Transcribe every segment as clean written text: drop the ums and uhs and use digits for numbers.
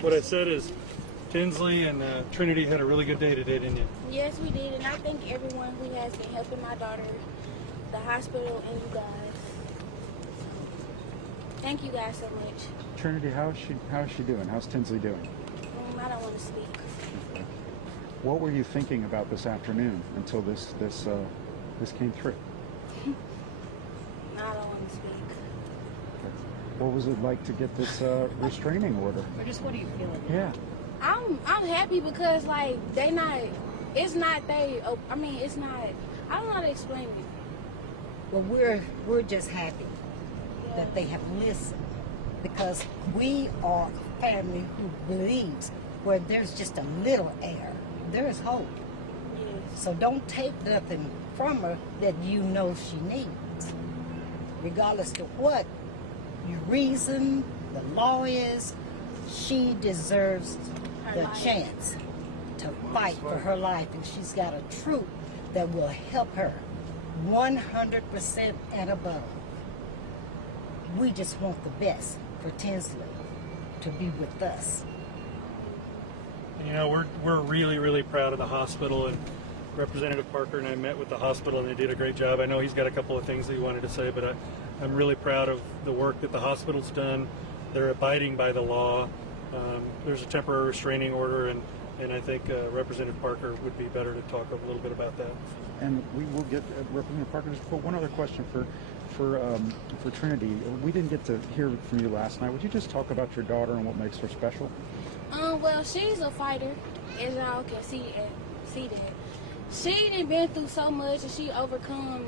what I said is Tinsley and Trinity had a really good day today, didn't you? Yes, we did, and I thank everyone who has been helping my daughter, the hospital, and you guys. Thank you guys so much. Trinity, how is she doing? How's Tinsley doing? I don't want to speak. Okay. What were you thinking about this afternoon until this came through? I don't want to speak. Okay. What was it like to get this restraining order? Or just what are you feeling? Yeah. I'm happy because like I don't know how to explain it. Well, we're just happy that they have listened, because we are a family who believes where there's just a little air, there is hope. Yes. So don't take nothing from her that you know she needs, regardless of what your reason, the law is. She deserves the chance to fight for her life, and she's got a truth that will help her 100% and above. We just want the best for Tinsley to be with us. You know, we're really, really proud of the hospital, and Representative Parker and I met with the hospital, and they did a great job. I know he's got a couple of things that he wanted to say, but I'm really proud of the work that the hospital's done. They're abiding by the law. There's a temporary restraining order, and I think Representative Parker would be better to talk a little bit about that. And we will get Representative Parker. Just one other question for Trinity. We didn't get to hear from you last night. Would you just talk about your daughter and what makes her special? Well, she's a fighter, as y'all can see that. She done been through so much, and she overcome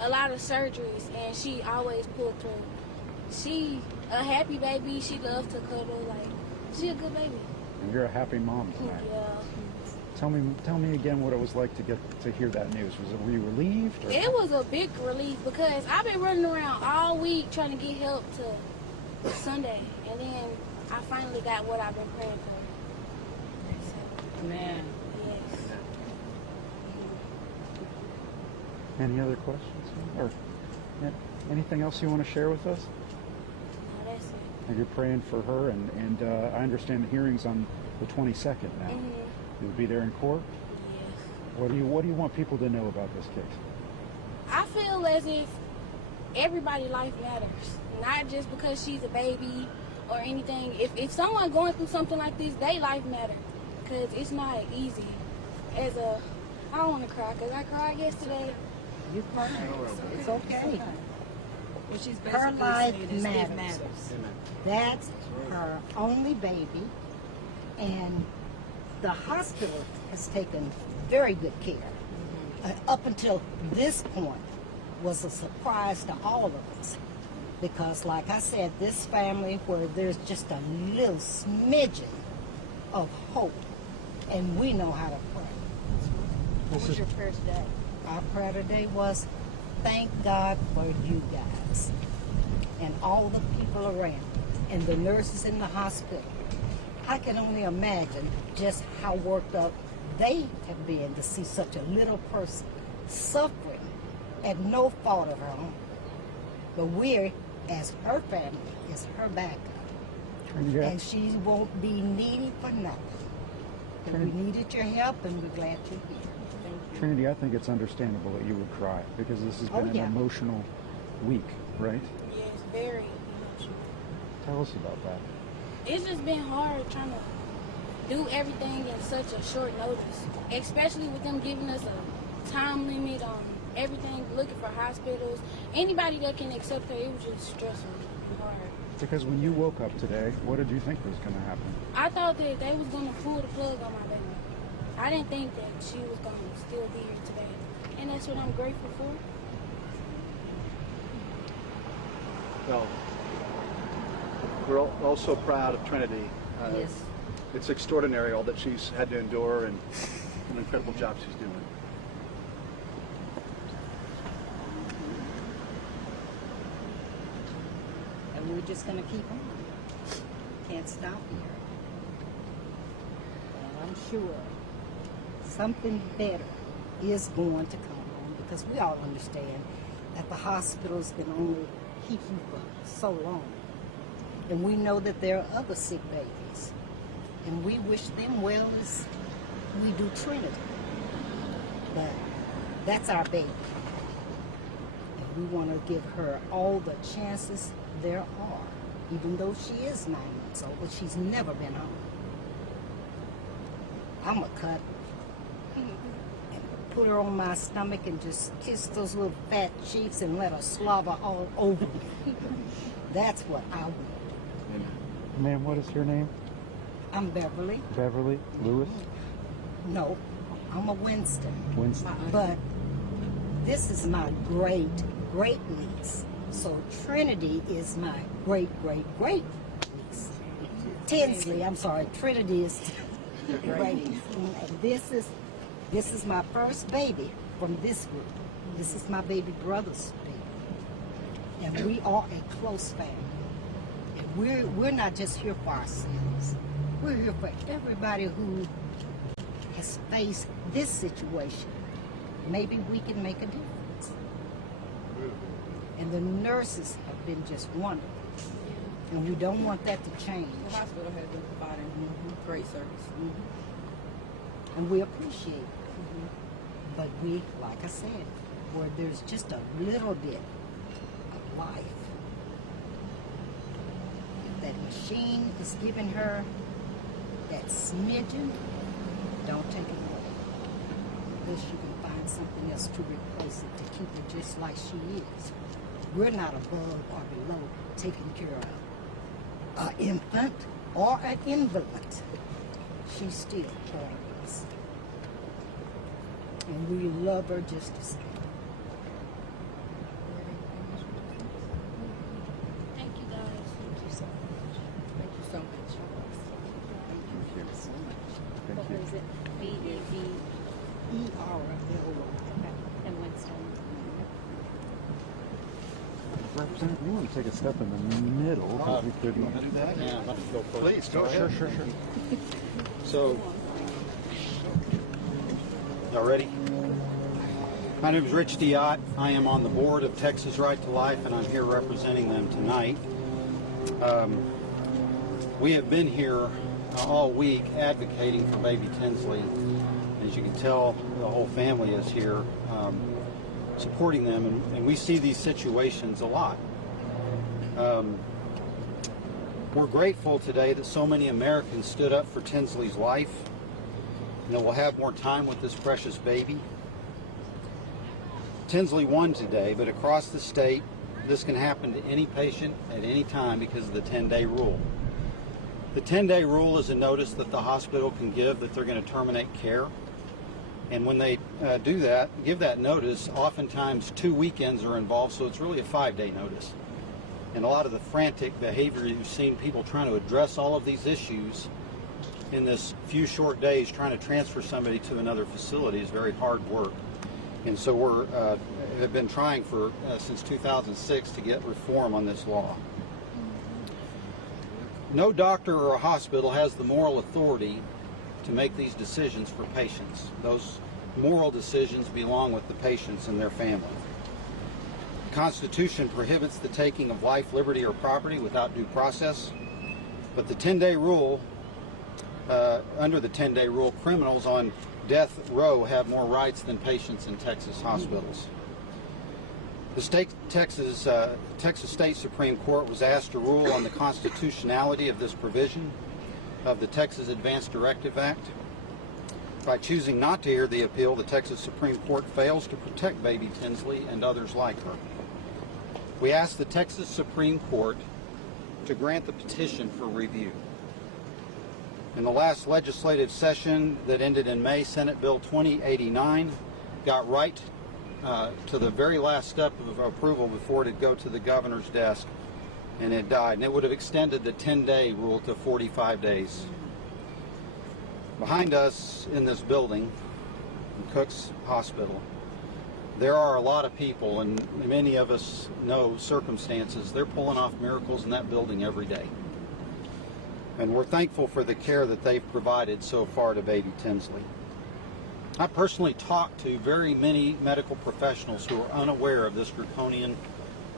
a lot of surgeries, and she always pulled through. She a happy baby. She loves to cuddle. Like, she a good baby. And you're a happy mom tonight. Yeah. Tell me again what it was like to hear that news. Were you relieved? Or? It was a big relief because I've been running around all week trying to get help to Sunday, and then I finally got what I've been praying for. So, Man. yes. Any other questions? Or anything else you want to share with us? No, that's it. And you're praying for her, and I understand the hearing's on the 22nd now. Mm-hmm. You'll be there in court? Yes. What do you want people to know about this case? I feel as if everybody's life matters, not just because she's a baby or anything. If someone going through something like this, their life matter, because it's not easy. I don't want to cry because I cried yesterday. You cry. It's okay. Well, she's Her basically life saying matters. it matters. That's her only baby, and the hospital has taken very good care. Up until this point was a surprise to all of us, because like I said, this family where there's just a little smidgen of hope, and we know how to pray. What was your prayer today? Our prayer today was, thank God for you guys and all the people around and the nurses in the hospital. I can only imagine just how worked up they have been to see such a little person suffering at no fault of her own. But we, as her family, is her backup. And she won't be needy for nothing. And we needed your help, and we're glad you're here. Trinity, I think it's understandable that you would cry, because this has been an emotional week, right? Yes, very emotional. Tell us about that. It's just been hard trying to do everything in such a short notice, especially with them giving us a time limit on everything, looking for hospitals. Anybody that can accept her, it was just stressful and hard. Because when you woke up today, what did you think was going to happen? I thought that they was going to pull the plug on my baby. I didn't think that she was going to still be here today. And that's what I'm grateful for. Well, we're also proud of Trinity. Yes. It's extraordinary all that she's had to endure, and an incredible job she's doing. And we're just going to keep on. Can't stop here. And I'm sure something better is going to come on, because we all understand that the hospitals can only keep you for so long. And we know that there are other sick babies And we wish them well as we do Trinity. But that's our baby. And we want to give her all the chances there are, even though she is 9 months old, but she's never been home. I'm going to cut and put her on my stomach and just kiss those little fat cheeks and let her slobber all over me. That's what I want. Ma'am, what is your name? I'm Beverly. Beverly Lewis? No, I'm a Winston. Winston? But this is my great niece. So Trinity is my great niece. Tinsley, I'm sorry, Trinity is great. This is my first baby from this group. This is my baby brother's baby. And we are a close family. And we're not just here for ourselves. We're here for everybody who has faced this situation. Maybe we can make a difference. And the nurses have been just wonderful. And we don't want that to change. The hospital has been providing great service. And we appreciate it. But we, like I said, where there's just a little bit of life, if that machine is giving her that smidgen, don't take it away. Unless you can find something else to replace it, to keep her just like she is. We're not above or below taking care of an infant or an invalid. She's still part of us. And we love her just the same. Thank you guys. Thank you so much. Thank you so much. Thank you so much. Thank you. Is it E-R-L-O. and Winston? Representative, you want to take a step in the middle? Because we couldn't. Do that? Yeah, let's go first. Please, go ahead. Sure. So, y'all ready? My name is Rich Diott. I am on the board of Texas Right to Life, and I'm here representing them tonight. We have been here all week advocating for baby Tinsley. As you can tell, the whole family is here supporting them, and we see these situations a lot. We're grateful today that so many Americans stood up for Tinsley's life, and that we'll have more time with this precious baby. Tinsley won today, but across the state, this can happen to any patient at any time because of the 10-day rule. The 10-day rule is a notice that the hospital can give that they're going to terminate care. And when they do that, give that notice, oftentimes 2 weekends are involved, so it's really a 5-day notice. And a lot of the frantic behavior you've seen, people trying to address all of these issues in this few short days, trying to transfer somebody to another facility is very hard work. And so we have been trying for since 2006 to get reform on this law. No doctor or hospital has the moral authority to make these decisions for patients. Those moral decisions belong with the patients and their family. The Constitution prohibits the taking of life, liberty, or property without due process, but the 10-day rule, under the 10-day rule, criminals on death row have more rights than patients in Texas hospitals. The Texas State Supreme Court was asked to rule on the constitutionality of this provision of the Texas Advanced Directive Act. By choosing not to hear the appeal, the Texas Supreme Court fails to protect baby Tinsley and others like her. We ask the Texas Supreme Court to grant the petition for review. In the last legislative session that ended in May, Senate Bill 2089 got right to the very last step of approval before it would go to the governor's desk, and it died. And it would have extended the 10-day rule to 45 days. Behind us in this building, in Cook's Hospital, there are a lot of people, and many of us know circumstances. They're pulling off miracles in that building every day. And we're thankful for the care that they've provided so far to baby Tinsley. I personally talked to very many medical professionals who are unaware of this draconian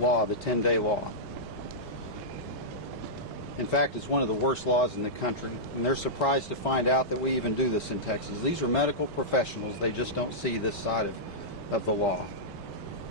law, the 10-day law. In fact, it's one of the worst laws in the country, and they're surprised to find out that we even do this in Texas. These are medical professionals. They just don't see this side of the law.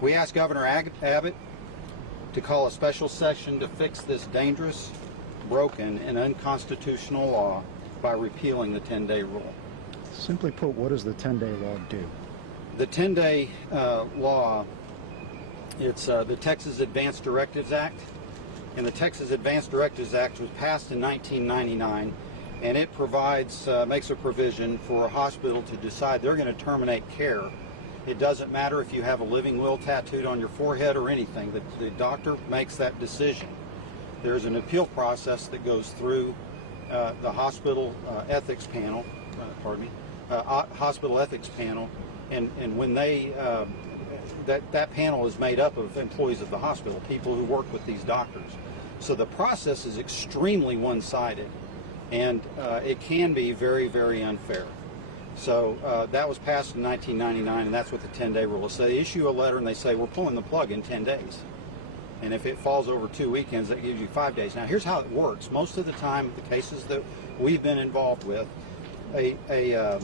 We asked Governor Abbott to call a special session to fix this dangerous, broken, and unconstitutional law by repealing the 10-day rule. Simply put, what does the 10-day law do? The 10-day law, it's the Texas Advanced Directives Act, and the Texas Advanced Directives Act was passed in 1999, and it provides, makes a provision for a hospital to decide they're going to terminate care. It doesn't matter if you have a living will tattooed on your forehead or anything. The doctor makes that decision. There's an appeal process that goes through the hospital ethics panel, hospital ethics panel, and when they that panel is made up of employees of the hospital, people who work with these doctors. So the process is extremely one-sided, and it can be very, very unfair. So that was passed in 1999, and that's what the 10-day rule is. So they issue a letter and they say, we're pulling the plug in 10 days. And if it falls over 2 weekends, that gives you 5 days. Now, here's how it works. Most of the time, the cases that we've been involved with, a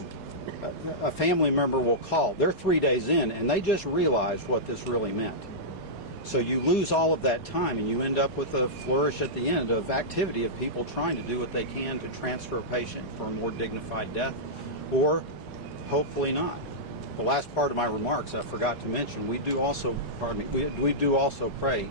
family member will call. They're 3 days in, and they just realized what this really meant. So you lose all of that time, and you end up with a flourish at the end of activity of people trying to do what they can to transfer a patient for a more dignified death, or hopefully not. The last part of my remarks I forgot to mention, we do also pray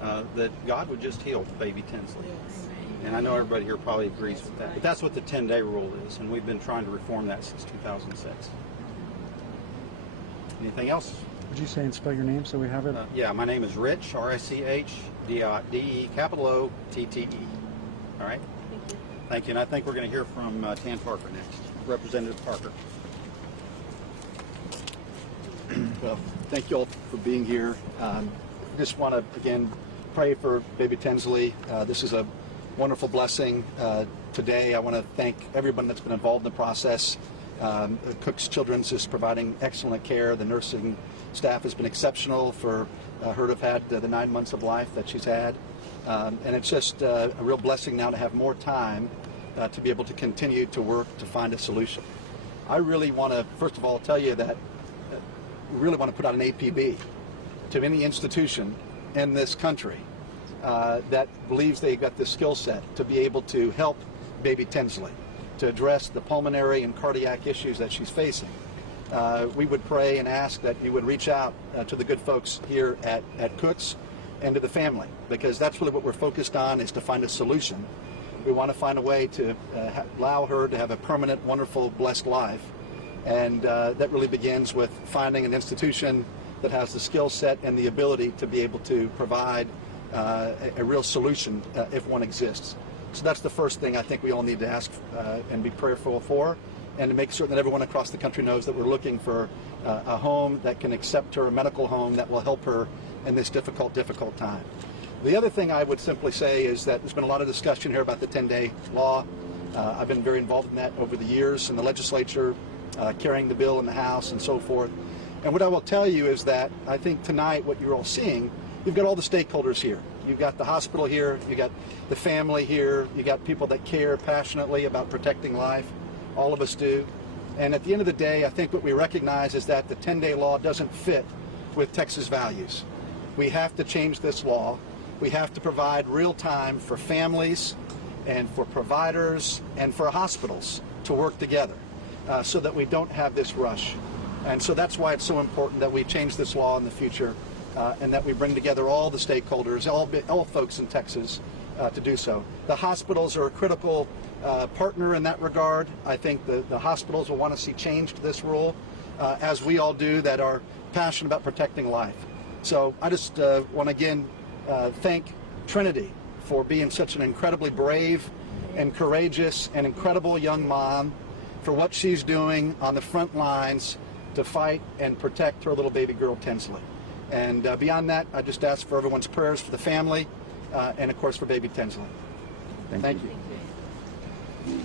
that God would just heal baby Tinsley. Yes. And I know everybody here probably agrees with that, but that's what the 10-day rule is, and we've been trying to reform that since 2006. Anything else? Would you say and spell your name so we have it? Yeah, my name is Rich, R-I-C-H-D-E, capital O-T-T-E. All right? Thank you. Thank you, and I think we're going to hear from Tan Parker next. Representative Parker. Well, thank you all for being here. Just want to, again, pray for baby Tinsley. This is a wonderful blessing today. I want to thank everyone that's been involved in the process. Cook's Children's is providing excellent care. The nursing staff has been exceptional for her to have had the 9 months of life that she's had. And it's just a real blessing now to have more time to be able to continue to work to find a solution. I really want to, first of all, tell you that we really want to put out an APB to any institution in this country that believes they've got the skill set to be able to help baby Tinsley, to address the pulmonary and cardiac issues that she's facing. We would pray and ask that you would reach out to the good folks here at Cook's and to the family, because that's really what we're focused on, is to find a solution. We want to find a way to allow her to have a permanent, wonderful, blessed life. And that really begins with finding an institution that has the skill set and the ability to be able to provide a real solution if one exists. So that's the first thing I think we all need to ask and be prayerful for, and to make certain that everyone across the country knows that we're looking for a home that can accept her, a medical home that will help her in this difficult time. The other thing I would simply say is that there's been a lot of discussion here about the 10-day law. I've been very involved in that over the years in the legislature, carrying the bill in the House and so forth. And what I will tell you is that I think tonight what you're all seeing, you've got all the stakeholders here. You've got the hospital here, you've got the family here, you've got people that care passionately about protecting life. All of us do. And at the end of the day, I think what we recognize is that the 10-day law doesn't fit with Texas values. We have to change this law. We have to provide real time for families and for providers and for hospitals to work together so that we don't have this rush. And so that's why it's so important that we change this law in the future and that we bring together all the stakeholders, all folks in Texas to do so. The hospitals are a critical partner in that regard. I think the hospitals will want to see change to this rule, as we all do that are passionate about protecting life. So I just want to again thank Trinity for being such an incredibly brave and courageous and incredible young mom, for what she's doing on the front lines to fight and protect her little baby girl Tinsley. And beyond that, I just ask for everyone's prayers for the family and of course for baby Tinsley. Thank you. Thank you.